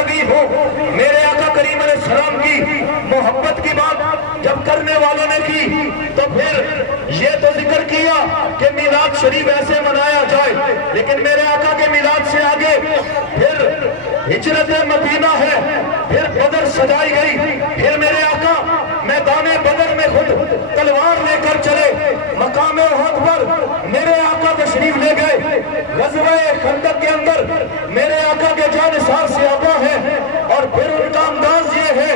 नबी हूँ। मेरे आका करीम अलैहि सलाम की मोहब्बत की बात जब करने वालों ने की तो फिर ये तो जिक्र किया कि मिलाद शरीफ ऐसे मनाया जाए, लेकिन मेरे आका के मिलाद से आगे फिर हिजरत मदीना है, फिर बदर सजाई गई, फिर मेरे आका मैदान बदर में खुद तलवार लेकर चले, मकाम उहद पर मेरे आका तशरीफ ले गए। ग़ज़वा खंदक के अंदर मेरे आका के जानिसार सहाबा है, और फिर उनका अंदाज ये है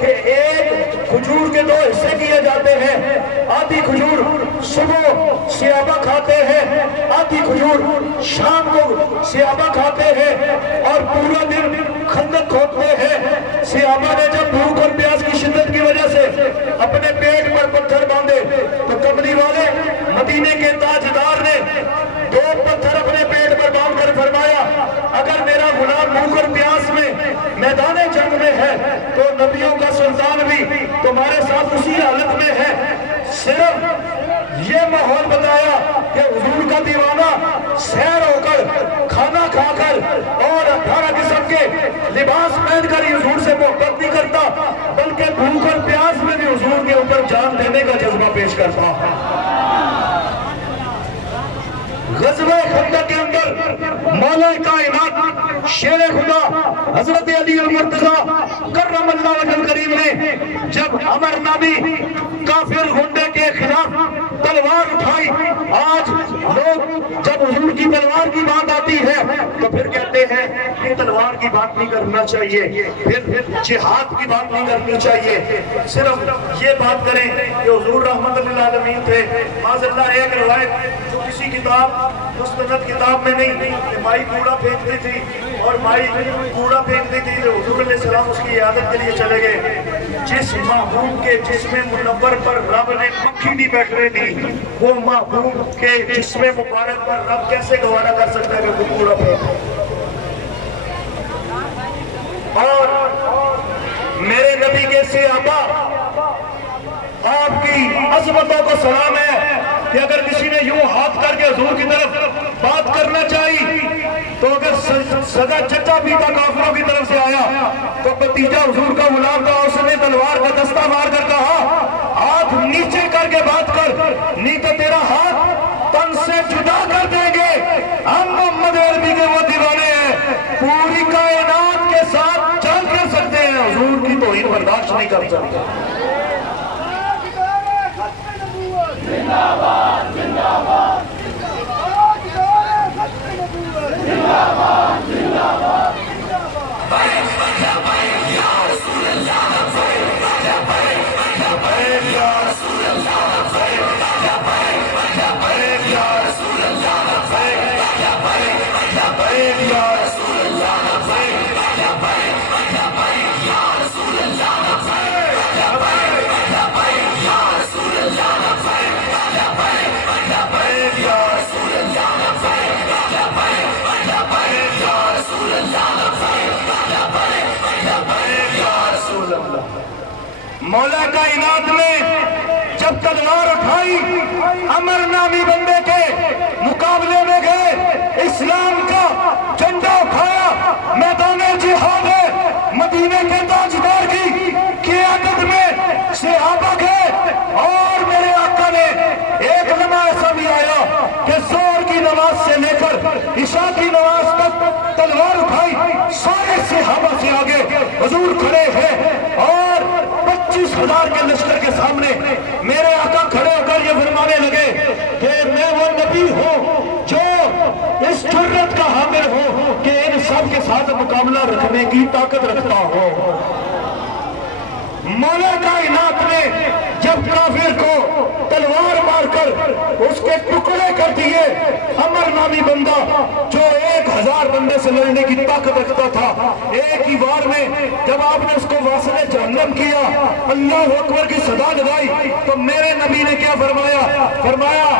कि एक खजूर के दो हिस्से किए जाते हैं, आधी खजूर सुबह सहाबा खाते हैं, आधी खजूर शाम को सहाबा खाते हैं, और पूरा दिन खंदक खोदते हैं। सहाबा ने जब भूख और प्यास की शिद्दत की वजह से अपने पेट पर पत्थर बांधे तो कमली वाले मदीने के ताजदार ने दो पत्थर अपने पेट पर बांध कर फरमाया, अगर मेरा गुलाम भूख और प्यास में मैदान जंग में है तो नबियों का सुल्तान भी तुम्हारे साथ उसी हालत में है। सिर्फ ये माहौल बताया कि हुजूर का दीवाना सैर होकर, खाना खाकर और 18 किस्म के लिबास पहनकर ही हुजूर से मोहब्बत नहीं करता, बल्कि भूख और प्यास में भी हुजूर के ऊपर जान देने का जज्बा पेश करता है। ग़ज़वा खंदक के अंदर मौला कायनात शेर खुदा हजरत अली मुर्तज़ा करमल्लाहु वजहल करीम ने जब अमर नामी काफिर गुंडे के खिलाफ तलवार उठाई, आज लोग जब हुजूर की तलवार की बात आती है तो फिर कहते हैं कि तलवार की बात नहीं करना चाहिए, फिर जिहाद की बात नहीं करनी चाहिए, सिर्फ ये बात करें कि हुजूर रहमतुल लिल आलमीन थे। माज़अल्लाह एक रिवायत जो किसी किताब मुस्तनद किताब में नहीं, माई कूड़ा फेंकती थी और माई कूड़ा फेंकती थी तो हुजूर अलैहिस्सलाम उसकी इयादत के लिए चले गए। जिस महबूब के जिस्म मुनव्वर पर रब ने मक्खी नहीं बैठने दी, वो महबूब के जिस्म मुबारक पर रब कैसे गवारा कर सकता है कि वो कूड़ा फेंक। और मेरे नबी के सहाबा, आपकी अज़मतों को सलाम है कि अगर किसी ने यूं हाथ करके हुजूर की तरफ बात करना चाहिए तो अगर सदा चचा पीता काफिरों की तरफ से आया तो भतीजा हुजूर का गुलाम था, उसने तलवार का दस्ता मार कर कहा, हाथ नीचे करके बात कर, नहीं तो तेरा हाथ तन से जुदा कर देंगे। हम मोहम्मद अरबी के वो दीवाने हैं, पूरी कायनात के साथ जंग कर सकते हैं, हुजूर की तौहीन बर्दाश्त नहीं कर सकते। जिंदाबाद जिंदाबाद जिंदाबाद जिंदाबाद मौला कायनात ने जब तलवार उठाई, अमर नामी बंदे के मुकाबले में गए, इस्लाम का झंडा उठाया, मैदान जिहाद है, मदीने के ताजदार की क़ियादत में सहाबा गए, और मेरे आका ने एक लम्हा ऐसा भी आया कि ज़ोहर की नमाज से लेकर इशा की नमाज तक तलवार उठाई, सारे सहाबा से आगे हुजूर खड़े हैं, और 25,000 के लश्कर के सामने मेरे आका खड़े होकर ये फरमाने लगे कि मैं वो नबी हूँ जो इस जुर्रत का हामिल हूँ कि इन सब के साथ मुकाबला रखने की ताकत रखता हूँ। मौला कायनात ने जब काफिर को तलवार मारकर उसके टुकड़े कर दिए, अमर नामी बंदा जो 1000 बंदे से लड़ने की ताकत रखता था, एक ही बार में जब आपने उसको वासले जहन्नम किया, अल्लाह अकबर की सदा लगाई, तो मेरे नबी ने क्या फरमाया? फरमाया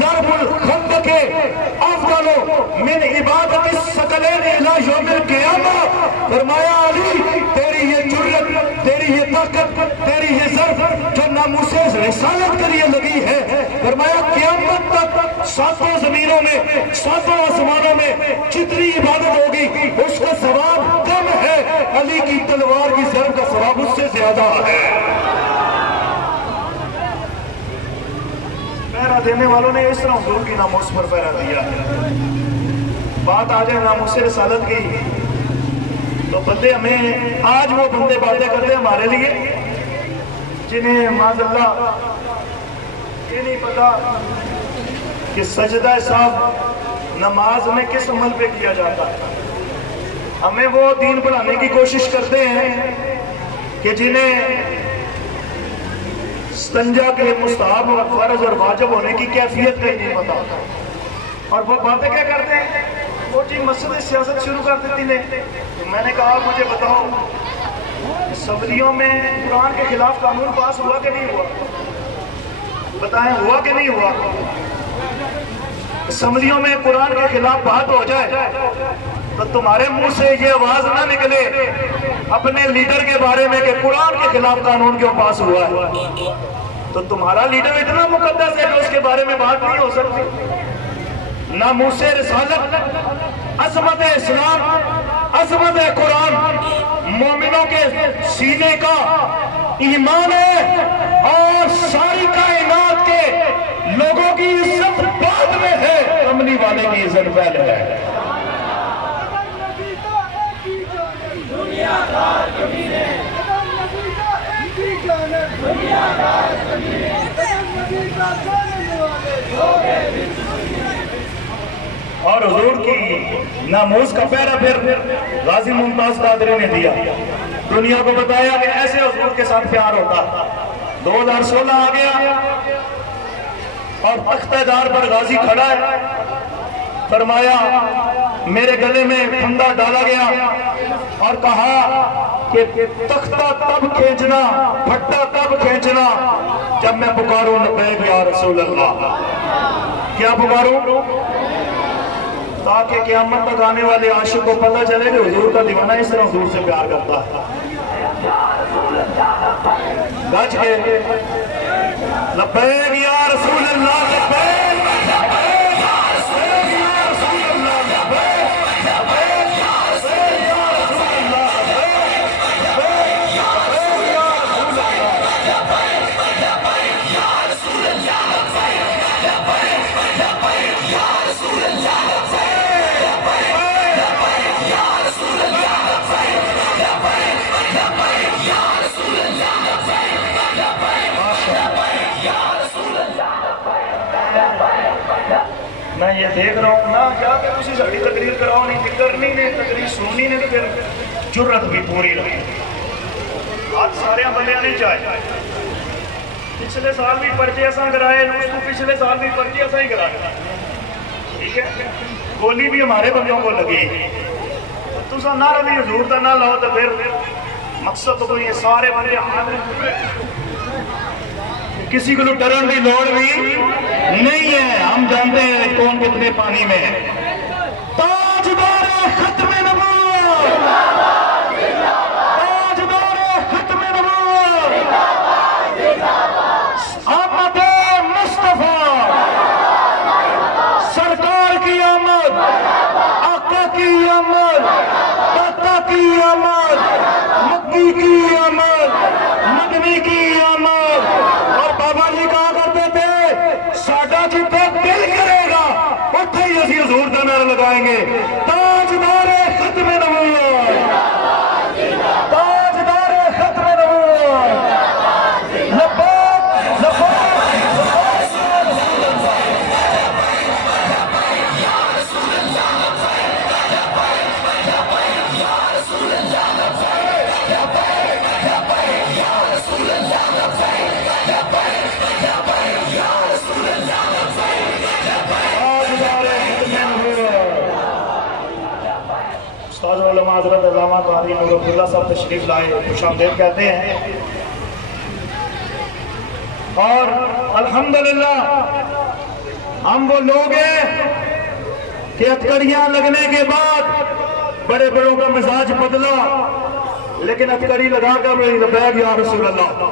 ज़रबुल खंदक अफ़ज़ल मिन इबादत सकलैन इला यौमिल क़ियामा। फरमाया अली, तेरी ये जुर्रत, तेरी ये ताकत, तेरी ये ज़र्ब जो नामूसे रिसालत के लिए लगी है, फरमाया क़यामत तक 7 ज़मीनों में, 7 आसमानों में जितनी इबादत होगी उसका सवाब कम है, کی تلوار کی ضرب کا ثواب اس سے زیادہ ہے۔ پہرا دینے والوں نے اس طرح حضور کی ناموس پر پہرا دیا ہے۔ بات آ جائے ناموس رسالت کی تو بندے ہمیں آج وہ بندے باتیں کرتے ہیں ہمارے لیے جنہیں معاذ اللہ یہ نہیں پتا کہ سجدہ صاحب نماز میں کس عمل پہ کیا جاتا ہے۔ ہمیں وہ دین پڑھانے کی کوشش کرتے ہیں کہ جنہیں استنجا کے مستحب اور فرض اور واجب ہونے کی کیفیت کا نہیں پتا، اور وہ باتیں کیا کرتے ہیں، وہ جی مسجد سیاست شروع کر دیتی نے۔ میں نے کہا مجھے بتاؤ اسمبلیوں میں قرآن کے خلاف قانون پاس ہوا کہ نہیں ہوا؟ بتائیں ہوا کہ نہیں ہوا؟ اسمبلیوں میں قرآن کے خلاف بات ہو جائے تو تمہارے منہ سے یہ آواز نہ نکلے اپنے لیڈر کے بارے میں کہ قرآن کے خلاف قانون کیوں پاس ہوا ہے، تو تمہارا لیڈر اتنا مقدس ہے کہ اس کے بارے میں بات نہیں ہو سکتی۔ ناموس رسالت، عظمت اسلام، عظمت قرآن مومنوں کے سینے کا ایمان ہے، اور ساری کائنات کے لوگوں کی عزت بعد میں ہے، کملی والے کی عزت پہلے ہے۔ اور حضور کی ناموس کا پہرا پھر غازی ممتاز قادری نے دیا، دنیا کو بتایا کہ ایسے حضور کے ساتھ پیار ہوتا۔ 2016 آ گیا اور تختہ دار پر غازی کھڑا ہے، فرمایا میرے گلے میں پھندا ڈالا گیا اور کہا کہ تختہ تب کھینچنا، پھٹا تب کھینچنا جب میں پکاروں لبیک یا رسول اللہ۔ کیا پکاروں؟ تاکہ قیامت تک آنے والے عاشق کو پتہ چلے کہ حضور کا دیوانہ اس طرح حضور سے پیار کرتا ہے۔ گج کے لبیک یا رسول اللہ، لبیک میں یہ دیکھ رہا ہوں نہ کیا کہ اسی ساڑی تقریر کراؤ نہیں کرنی نے تقریر سننی نے تو پھر جرت بھی پوری رہی۔ آج سارے بندے نہیں چاہے، پچھلے سال بھی پرچے ایسا کرائے، اس کو پچھلے سال بھی پرچے ایسا ہی کرائے، ٹھیک ہے، گولی بھی ہمارے بندوں کو لگی۔ تو سا نہ رہی حضور تا نہ لاؤ تو پھر مقصد تو کوئی سارے بندے حاضر کسی کو ڈرن کی لوڑ بھی نہیں ہے، ہم جانتے ہیں کون کتنے پانی میں ہے۔ تاجدار ختم نبوت، تاجدار ختم نبوت، آمد مصطفیٰ، سرکار کی آمد، آقا کی آمد، داتا کی آمد، مکی کی آمد، مدنی کی آمد۔ اور بابا جی کہا کرتے تھے ساڈا جتنے دل کرے گا اتنے ہی اسی حضور دا نعرہ لگائیں گے۔ تاجدار ختم نبوت، تاجدار ختم نبوت، لبیک لبیک استاد علماء حضرت علامہ قاری نور عبداللہ صاحب تشریف لائے، خوش آمدید کہتے ہیں۔ اور الحمدللہ ہم وہ لوگ ہیں کہ ہتھکڑیاں لگنے کے بعد بڑے بڑوں کا مزاج بدلا، لیکن ہتھکڑی لگا کر بھی لبیک یا رسول اللہ،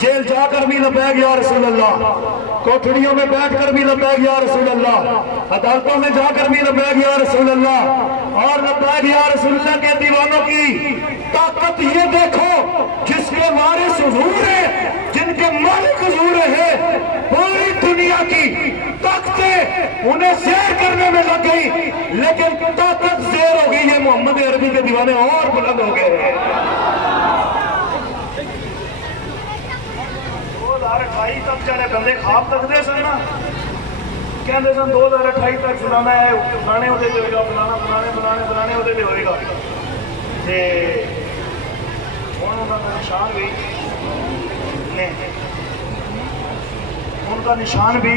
جیل جا کر بھی لبیک یا رسول اللہ، कोठड़ियों में बैठकर भी लब्बैक या रसूल अल्लाह, अदालतों में जाकर भी लब्बैक या रसूल अल्लाह। और लब्बैक या रसूल अल्लाह के दीवानों की ताकत ये देखो, जिसके वारिस हुजूर है, जिनके मालिक हुजूर है, पूरी दुनिया की ताकतें उन्हें शेर करने में लग गई, लेकिन ताकत शेर हो गई। ये मोहम्मद अरबी के दीवाने और बुलंद हो गए हैं। 2028 तक चले बंदे खाब तकते सन ना, कहते सन 2028 तक फलाना है, फलाने उहदे ते होएगा, फलाना फलाने उहदे ते होएगा। ते हुण उन्हां दा निशान भी उनका निशान भी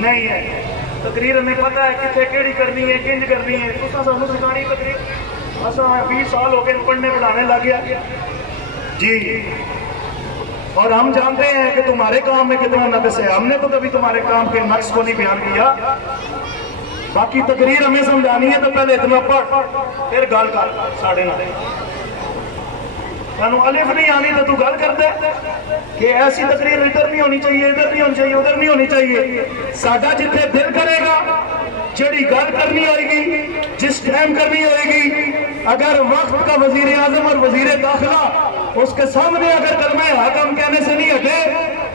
नहीं है। तकरीर हमें पता है कितने केड़ी करनी है, किंज करनी है, तो सानू सिखानी तकरीर। असा 20 साल हो गए पढ़ने पढ़ाने लग गया जी, और हम जानते हैं कि तुम्हारे काम में कितना नक्स है। हमने तो कभी तुम्हारे काम के नक्स को नहीं बयान किया। बाकी तकरीर हमें समझानी है तो पहले इतना पढ़, फिर गल कर। साढ़े नाल सानू अलिफ नहीं आनी तो तू गल कर दे कि ऐसी तकरीर इधर नहीं होनी चाहिए, इधर नहीं होनी चाहिए, उधर नहीं होनी चाहिए। साडा जिथे दिल करेगा, जड़ी गल करनी होगी, जिस टाइम करनी होगी, अगर वक्त का वजीर आजम और वजीर दाखिला उसके सामने अगर कलमा हकम कहने से नहीं हटे,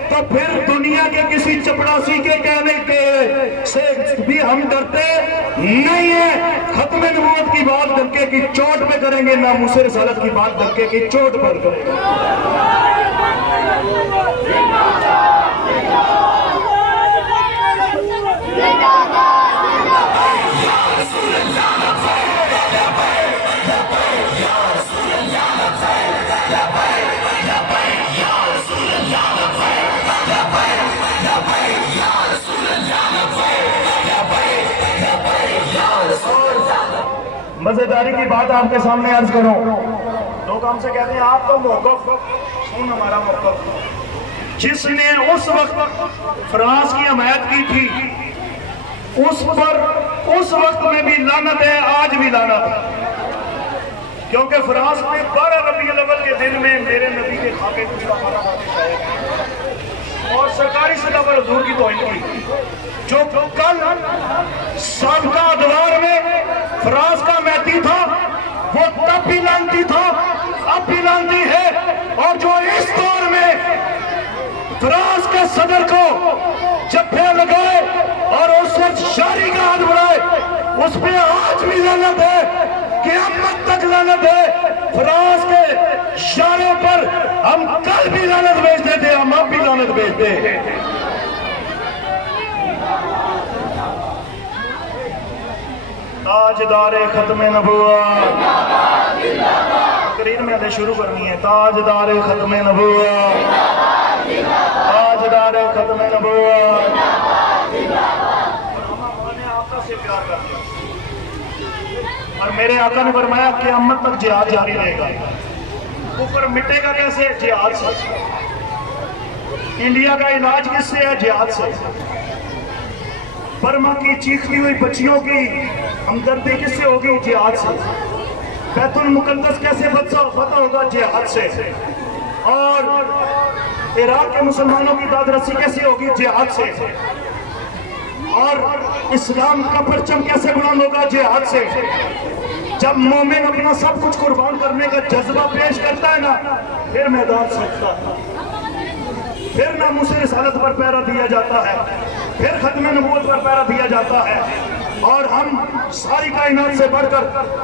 तो फिर दुनिया के किसी चपड़ासी के कहने के से भी हम डरते नहीं है। खत्म नबूवत की बात डंके की चोट पे करेंगे, ना मुझसे रिसालत की बात डंके की चोट पर करेंगे। मजेदारी की बात आपके सामने अर्ज करूं। लोग हमसे कहते हैं आपका मौक़िफ़, सुन हमारा मौक़िफ़। जिसने उस वक्त फ्रांस की हमायत की थी, उस पर उस वक्त में भी लानत है, आज भी लानत है। क्योंकि फ्रांस में 12 रबीउल अव्वल के दिन में मेरे नबी के खाके कुछ का मारा और सरकारी सतह पर हुजूर की तौहीन की। जो कल साबका अदवार में फ्रांस का मैती था, वो तब भी लानती था, अब भी लानती है। और जो इस दौर में फ्रांस के सदर को जफ्फे लगाए और उससे शारी का हाथ बढ़ाए, उस पर आज भी लानत है, क़यामत तक लानत है। फ्रांस के शारों पर हम कल भी लानत भेजते थे, हम अब भी लानत भेजते हैं। ताजदार खत्म नबूवत, तकरीर में अभी शुरू करनी है। ताजदार खत्म नबूवत, ताजदार खत्म नबूवत। हमने आका से प्यार कर दिया और मेरे आका ने फरमाया क़यामत तक जिहाद जारी रहेगा। कुफर मिटेगा कैसे? जिहाद से। इंडिया का इलाज किससे है? जिहाद से। बर्मा की चीखती हुई बच्चियों की हमदर्दी किससे होगी? जिहाद से। बैतुल मुकद्दस कैसे फतह होगा? जिहाद से। और इराक के मुसलमानों की दादरसी कैसे होगी? जिहाद से। और इस्लाम का परचम कैसे बुलंद होगा? जिहाद से। जब मोमिन अपना सब कुछ कुर्बान करने का जज्बा पेश करता है ना, फिर मैदान सजता है, फिर ना मुझसे रिसालत पर पैरा दिया जाता है, फिर खत्म नबूवत पर पैरा दिया जाता है। और हम सारी कायनात से बढ़कर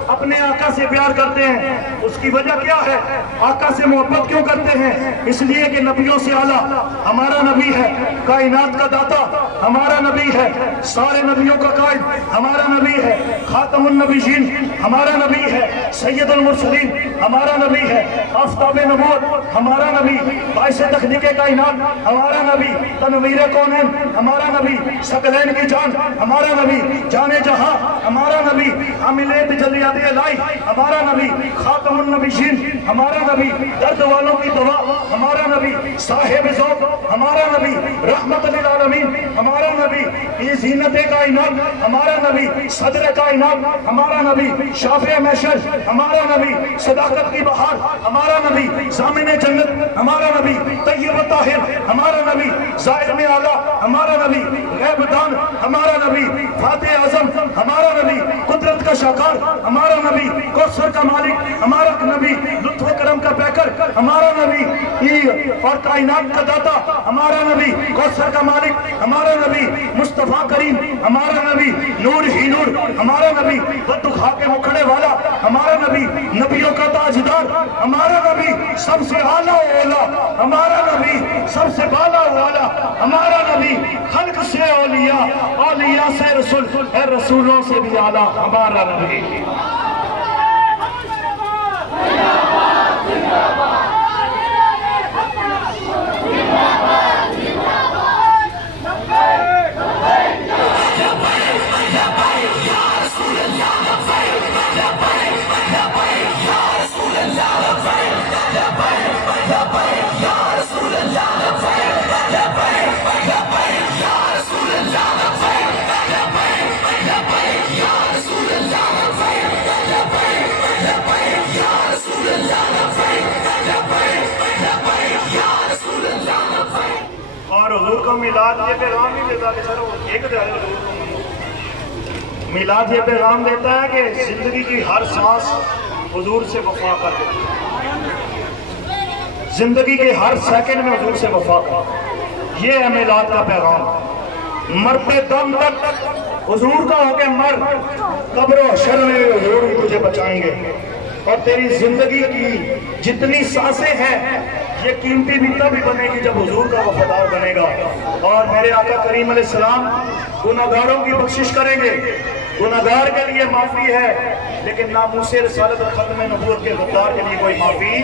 अपने आका से प्यार करते हैं। उसकी वजह क्या है? आका से मोहब्बत क्यों करते हैं? इसलिए कि नबियों से आला हमारा नबी है, कायनात का दाता हमारा नबी है, सारे नबियों का कायद हमारा नबी है, खातमुन नबीयीन हमारा नबी है, सैयदुल मुरसलीन हमारा नबी है, आफ़ताब नबूवत हमारा नबी, बाइस तखलीक़े कायनात हमारा नबी, तनवीर कौनैन हमारा नबी, सकलैन की जान हमारा नबी, जाने जहां हमारा नबी, हामिले तजल्लियात इलाही हमारा नबी, खातमुन नबीयीन हमारा नबी, दर्द वालों की दवा हमारा नबी, साहिब ज़ौक़ हमारा नबी, रहमत लिल आलमीन ہمارا نبی، یہ زینت کائنات ہمارا نبی، صدر کائنات ہمارا نبی، شافع محشر ہمارا نبی، صداقت کی بہار ہمارا نبی، ضامن جنت ہمارا نبی، طیب و طاہر ہمارا نبی، زائر میں اعلیٰ ہمارا نبی، غیب دان ہمارا نبی، فاتح اعظم ہمارا نبی، قدرت کا شاکار ہمارا نبی، کوثر کا مالک ہمارا نبی، لطف و کرم کا پیکر ہمارا نبی، اور کائنات کا داتا ہمارا نبی، کوثر کا مالک ہمارا نبی، مصطفیٰ کریم ہمارا نبی، نور ہی نور ہمارا نبی، بدو کھا کے مکھڑے والا ہمارا نبی، نبیوں کا تاجدار ہمارا نبی، سب سے اعلیٰ و اولیٰ ہمارا نبی، سب سے بالا و اعلیٰ ہمارا نبی، خلق سے اولیاء، اولیاء سے رسول، اے رسولوں سے بھی اعلیٰ ہمارا نبی۔ اور حضور کا میلاد یہ پیغام نہیں دیتا کہ سر ایک دہائے حضور کو منو۔ میلاد یہ پیغام دیتا ہے کہ زندگی کی ہر سانس حضور سے وفا کر دیتا، زندگی کے ہر سیکنڈ میں حضور سے وفا کر، یہ ہے میلاد کا پیغام۔ مرتے دم تک حضور کا ہو کے مر، قبر و حشر میں حضور بھی تجھے بچائیں گے، اور تیری زندگی کی جتنی سانسیں ہیں یہ قیمتی بھی تب ہی بنے گی جب حضور کا وفادار بنے گا۔ اور میرے آقا کریم علیہ السلام گناہگاروں کی بخشش کریں گے، گناہگار کے لیے معافی ہے، لیکن ناموس رسالت اور ختم نبوت کے غدار کے لیے کوئی معافی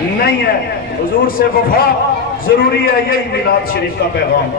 نہیں ہے۔ حضور سے وفا ضروری ہے، یہی میلاد شریف کا پیغام۔